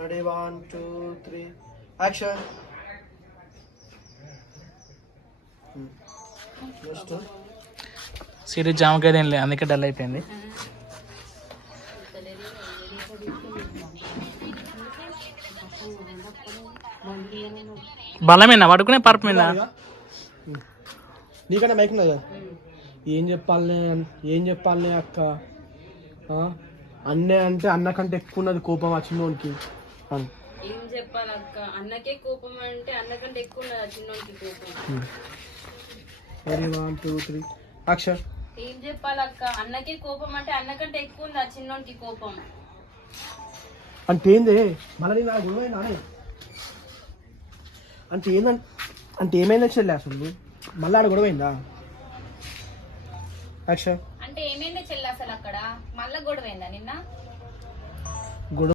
Ready 1 2 3 action. Next series జామకాయ తినలే అందుకే డల్ అయిపోయింది. బలమేనా పడుకునే పరుపు మీద నీకన్నా మైక్ ఉన్నది కదా. ఏం చెప్పాలనే అక్క. అన్నే అంటే అన్నకంటే ఎక్కువ ఉన్నది కోపం ఆ చిన్నోనికి. ఏం చెప్పాలక్క, అన్నకే కోపం అంటే అన్నకంటే ఎక్కువ ఉన్నది ఆ చిన్నోనికి కోపం. Ready 1 2 3 action. ఏం చెప్పాలక్క, అన్నకే కోపం అంటే అన్నకంటే ఎక్కువ ఉంది ఆ చిన్నోనికి కోపం. అంటే ఏంది మళ్ళీ నా గొడవ నానే అంటే ఏందంటే అంటే ఏమైందా చెల్లి అసలు మళ్ళీ ఆడ గొడవైందా? యాక్షన్. అంటే ఏమైందో చెల్లి అసలు అక్కడ మళ్ళా గొడవైందా నిన్న?